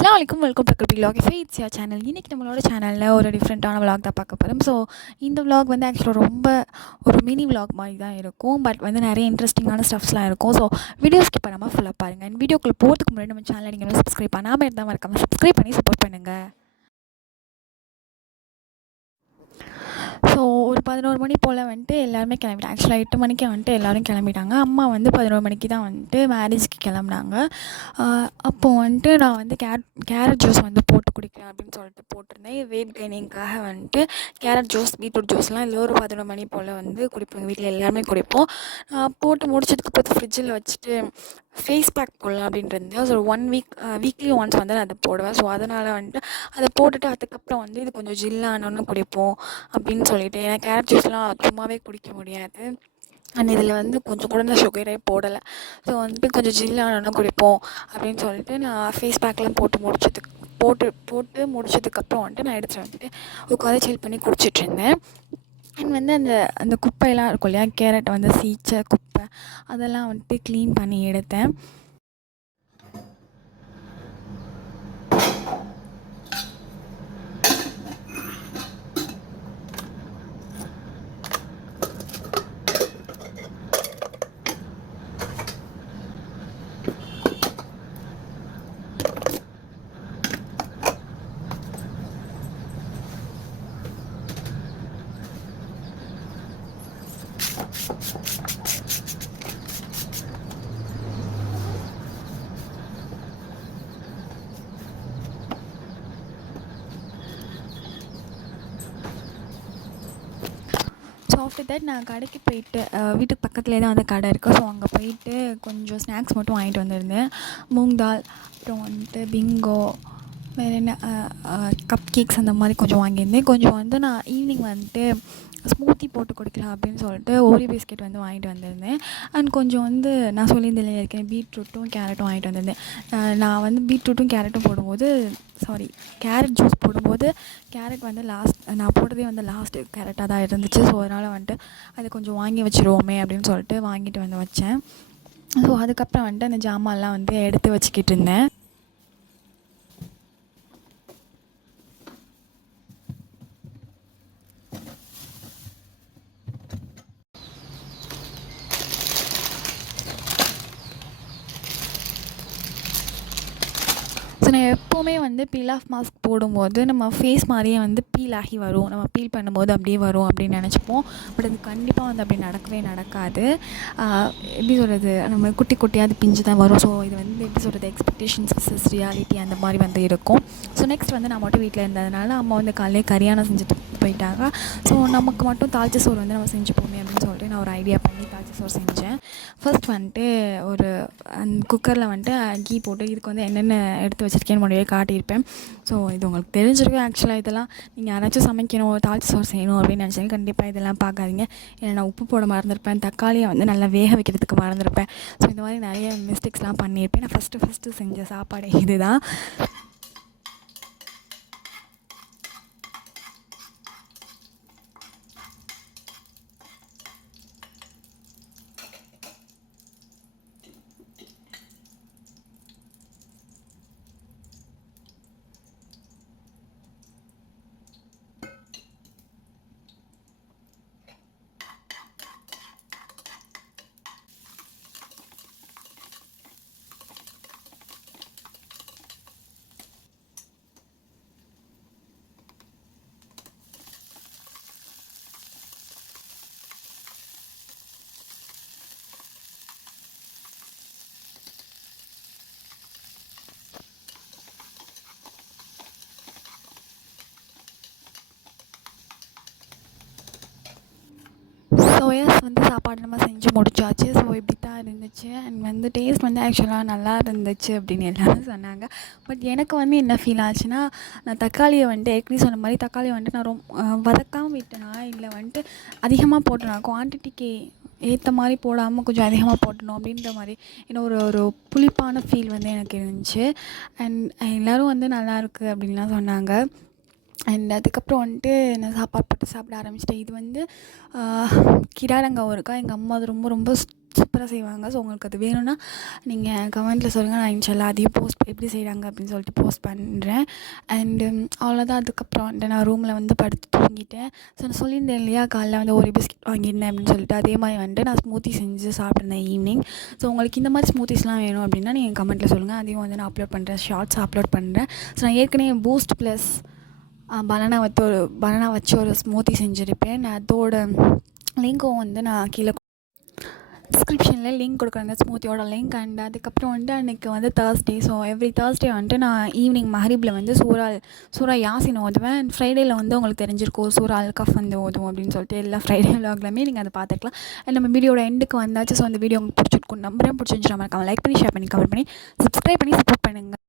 அஸ்ஸலாமு அலைக்கும். Welcome to vlog. It's your channel. இன்றைக்கி நம்மளோட சேனலில் ஒரு டிஃப்ரெண்ட்டான vlog தான் பார்க்க போகிறோம். ஸோ இந்த vlog வந்து ஆக்சுவலாக ரொம்ப ஒரு மினி vlog மாதிரி தான் இருக்கும். பட் வந்து நிறைய இன்ட்ரெஸ்டிங்கான ஸ்டஃப்ஸ்லாம் இருக்கும். ஸோ வீடியோ ஸ்கிப் பண்ணாமல் ஃபுல்லாக பாருங்கள். அண்ட் வீடியோக்குள்ளே போகிறதுக்கு முன்னாடி நம்ம சேனலை நீங்கள் சப்ஸ்கிரைப் பண்ணாமல் இருந்தால் மறக்காமல் சப்ஸ்கிரைப் பண்ணி சப்போர்ட் பண்ணுங்கள். ஸோ ஒரு 11 மணி போல் வந்துட்டு எல்லாருமே கிளம்பிட்டாங்க. ஆக்சுவலாக 8 மணிக்கே வந்துட்டு எல்லோரும் கிளம்பிட்டாங்க. அம்மா வந்து 11 மணிக்கு தான் வந்துட்டு மேரேஜுக்கு கிளம்புனாங்க. அப்போது வந்துட்டு நான் வந்து கேரட் ஜூஸ் வந்து போட்டு குடிக்கிறேன் அப்படின்னு சொல்லிட்டு போட்டிருந்தேன். வெயிட் கெய்னிங்காக வந்துட்டு கேரட் ஜூஸ், பீட்ரூட் ஜூஸ்லாம் இல்லை ஒரு 11 மணி போல் வந்து குடிப்போம். வீட்டில் எல்லாருமே குடிப்போம். போட்டு முடிச்சதுக்கப்புறம் ஃப்ரிட்ஜில் வச்சுட்டு ஃபேஸ் பேக் போடலாம் அப்படின்ட்டு இருந்தேன். ஸோ வீக்லி ஒன்ஸ் வந்து நான் அதை போடுவேன். ஸோ அதனால் வந்துட்டு அதை போட்டுட்டு அதுக்கப்புறம் வந்து இது கொஞ்சம் ஜில்லானோன்னு குடிப்போம் அப்படின்னு சொல்லிட்டு. ஏன்னா கேரட் ஜூஸ்லாம் சும்மாவே குடிக்க முடியாது. அண்ட் இதில் வந்து கொஞ்சம் கூட நான் சுகரே போடலை. ஸோ வந்துட்டு கொஞ்சம் ஜில்லானோன்னு குடிப்போம் அப்படின்னு சொல்லிட்டு நான் ஃபேஸ் பேக்லாம் போட்டு முடிச்சதுக்கப்புறம் வந்துட்டு நான் எடுத்துகிட்டு வந்துட்டு உட்காந்து சில் பண்ணி குடிச்சிட்ருந்தேன். அண்ட் வந்து அந்த குப்பையெல்லாம் இருக்கும் இல்லையா, கேரட்டை வந்து சீச்ச குப்பை அதெல்லாம் வந்துட்டு க்ளீன் பண்ணி எடுத்தேன். ஸோ ஆஃப்டர் தட் நான் கடைக்கு போயிட்டு வீட்டுக்கு பக்கத்துலேயே தான் வந்து கடை இருக்குது. ஸோ அங்கே போயிட்டு கொஞ்சம் ஸ்நாக்ஸ் மட்டும் வாங்கிட்டு வந்திருந்தேன். மூங் தால், அப்புறம் வந்துட்டு பிங்கோ, வேறு என்ன கப் கேக்ஸ் அந்த மாதிரி கொஞ்சம் வாங்கியிருந்தேன். கொஞ்சம் வந்து நான் ஈவினிங் வந்துட்டு ஸ்மூத்தி போட்டு குடிக்கலாம் அப்படின்னு சொல்லிட்டு ஓரி பிஸ்கெட் வந்து வாங்கிட்டு வந்திருந்தேன். அண்ட் கொஞ்சம் வந்து நான் சொல்லியிருந்தேன் இருக்கேன் பீட்ரூட்டும் கேரட்டும் வாங்கிட்டு வந்திருந்தேன். நான் வந்து பீட்ரூட்டும் கேரட்டும் போடும்போது கேரட் ஜூஸ் போடும்போது கேரட் வந்து நான் போட்டதே வந்து லாஸ்ட்டு கேரட்டாக தான் இருந்துச்சு. ஸோ அதனால் வந்துட்டு அதை கொஞ்சம் வாங்கி வச்சுருவோமே அப்படின்னு சொல்லிட்டு வாங்கிட்டு வந்து வச்சேன். ஸோ அதுக்கப்புறம் வந்துட்டு அந்த ஜாமான்லாம் வந்து எடுத்து வச்சுக்கிட்டு இருந்தேன். ஸோ நான் எப்போவுமே வந்து பீல் ஆஃப் மாஸ்க் போடும்போது நம்ம ஃபேஸ் மாதிரியே வந்து பீல் ஆகி வரும், நம்ம பீல் பண்ணும்போது அப்படியே வரும் அப்படின்னு நினச்சிப்போம். பட் அது கண்டிப்பாக வந்து அப்படி நடக்கவே நடக்காது. எப்படி சொல்கிறது, நம்ம குட்டி குட்டியாக அது பிஞ்சு தான் வரும். ஸோ இது வந்து எப்படி சொல்கிறது, எக்ஸ்பெக்டேஷன்ஸ் விசஸ் ரியாலிட்டி அந்த மாதிரி வந்து இருக்கும். ஸோ நெக்ஸ்ட் வந்து நான் மட்டும் வீட்டில் இருந்ததுனால அம்மா வந்து காலையிலே கரியானம் செஞ்சுட்டு போயிட்டாங்க. ஸோ நமக்கு மட்டும் தாளிச்ச சோறு வந்து நம்ம செஞ்சு போமே அப்படின்னு சொல்லிட்டு நான் ஒரு ஐடியா பண்ணி தாளிச்ச சோறு செஞ்சேன். ஃபர்ஸ்ட் வந்துட்டு ஒரு குக்கரில் வந்துட்டு கீ போட்டு இதுக்கு வந்து என்னென்ன எடுத்து வச்சுருக்கேன்னு முன்னாடியே காட்டியிருப்பேன். ஸோ இது உங்களுக்கு தெரிஞ்சிருக்கும். ஆக்சுவலாக இதெல்லாம் நீங்கள் யாராச்சும் சமைக்கணும், தாளிச்ச சோறு செய்யணும் அப்படின்னு நினச்சாலும் கண்டிப்பாக இதெல்லாம் பார்க்காதீங்க. ஏன்னா நான் உப்பு போட மறந்துருப்பேன், தக்காளியை வந்து நல்லா வேக வைக்கிறதுக்கு மறந்துருப்பேன். ஸோ இந்த மாதிரி நிறைய மிஸ்டேக்ஸ்லாம் பண்ணியிருப்பேன். நான் ஃபஸ்ட்டு செஞ்ச சாப்பாடு இது தான். சோயாஸ் வந்து சாப்பாடு நம்ம செஞ்சு முடிச்சாச்சு. ஸோ இப்படி தான் இருந்துச்சு. அண்ட் வந்து டேஸ்ட் வந்து ஆக்சுவலாக நல்லா இருந்துச்சு அப்படின்னு எல்லோரும் சொன்னாங்க. பட் எனக்கு வந்து என்ன ஃபீல் ஆச்சுன்னா, நான் தக்காளியை வந்துட்டு ஏற்கனவே சொன்ன மாதிரி தக்காளியை வந்துட்டு நான் வதக்காமல் விட்டேனா இல்லை வந்துட்டு அதிகமாக போட்டேனா, குவான்டிட்டிக்கு ஏற்ற மாதிரி போடாமல் கொஞ்சம் அதிகமாக போட்டணும் அப்படின்ற மாதிரி ஏன்னா ஒரு புளிப்பான ஃபீல் வந்து எனக்கு இருந்துச்சு. அண்ட் எல்லோரும் வந்து நல்லாயிருக்கு அப்படின்லாம் சொன்னாங்க. அண்ட் அதுக்கப்புறம் வந்துட்டு நான் சாப்பாடு போட்டு சாப்பிட ஆரம்பிச்சிட்டேன். இது வந்து கிடாரங்காய் இருக்கா, எங்கள் அம்மா அது ரொம்ப ரொம்ப சூப்பராக செய்வாங்க. ஸோ உங்களுக்கு அது வேணும்னா நீங்கள் கமெண்ட்டில் சொல்லுங்கள். நான் இன்ஷால்லா அதையும் போஸ்ட் எப்படி செய்கிறாங்க அப்படின்னு சொல்லிட்டு போஸ்ட் பண்ணுறேன். அண்டு அவ்வளோதான். அதுக்கப்புறம் வந்துட்டு நான் ரூமில் வந்து படுத்து தூங்கிட்டேன். ஸோ நான் சொல்லியிருந்தேன் இல்லையா, காலைல வந்து ஒரு பிஸ்கெட் வாங்கியிருந்தேன் அப்படின்னு சொல்லிட்டு, அதே மாதிரி வந்துட்டு நான் ஸ்மூத்தி செஞ்சு சாப்பிட்ருந்தேன் ஈவினிங். ஸோ உங்களுக்கு இந்த மாதிரி ஸ்மூத்திஸ்லாம் வேணும் அப்படின்னா நீங்கள் கமெண்ட்டில் சொல்லுங்கள். அதையும் வந்து நான் அப்லோட் பண்ணுறேன், ஷார்ட்ஸ் அப்லோட் பண்ணுறேன். ஸோ நான் ஏற்கனவே பூஸ்ட் ப்ளஸ் பனானா வச்சு ஒரு ஸ்மூத்தி செஞ்சுருப்பேன். நான் அதோட லிங்க்கும் வந்து நான் கீழே டிஸ்கிரிப்ஷனில் லிங்க் கொடுக்குறேன், அந்த ஸ்மூத்தியோட லிங்க். அண்ட் அதுக்கப்புறம் வந்துட்டு அன்றைக்கி வந்து தேர்ஸ்டே. ஸோ எவ்ரி தேர்ஸ்டே வந்துட்டு நான் ஈவினிங் மஹரிபில் வந்து சூரா யாசின் ஓதுவேன். அண்ட் ஃப்ரைடேயில் வந்து உங்களுக்கு தெரிஞ்சிருக்கும் சூரா அல் கஃப் வந்து ஓதுவோம் அப்படின்னு சொல்லிட்டு எல்லா ஃப்ரைடே விலாக்லையுமே நீங்கள் அதை பார்த்துக்கலாம். அண்ட் நம்ம வீடியோட எண்டுக்கு வந்தாச்சு. ஸோ அந்த வீடியோ உங்களுக்கு பிடிச்சிருக்கும் நம்புறேன். பிடிச்சிருந்துச்சு நம்ம லைக் பண்ணி, ஷேர் பண்ணி, கமெண்ட் பண்ணி, சப்ஸ்கிரைப் பண்ணி சப்போர்ட் பண்ணுங்கள்.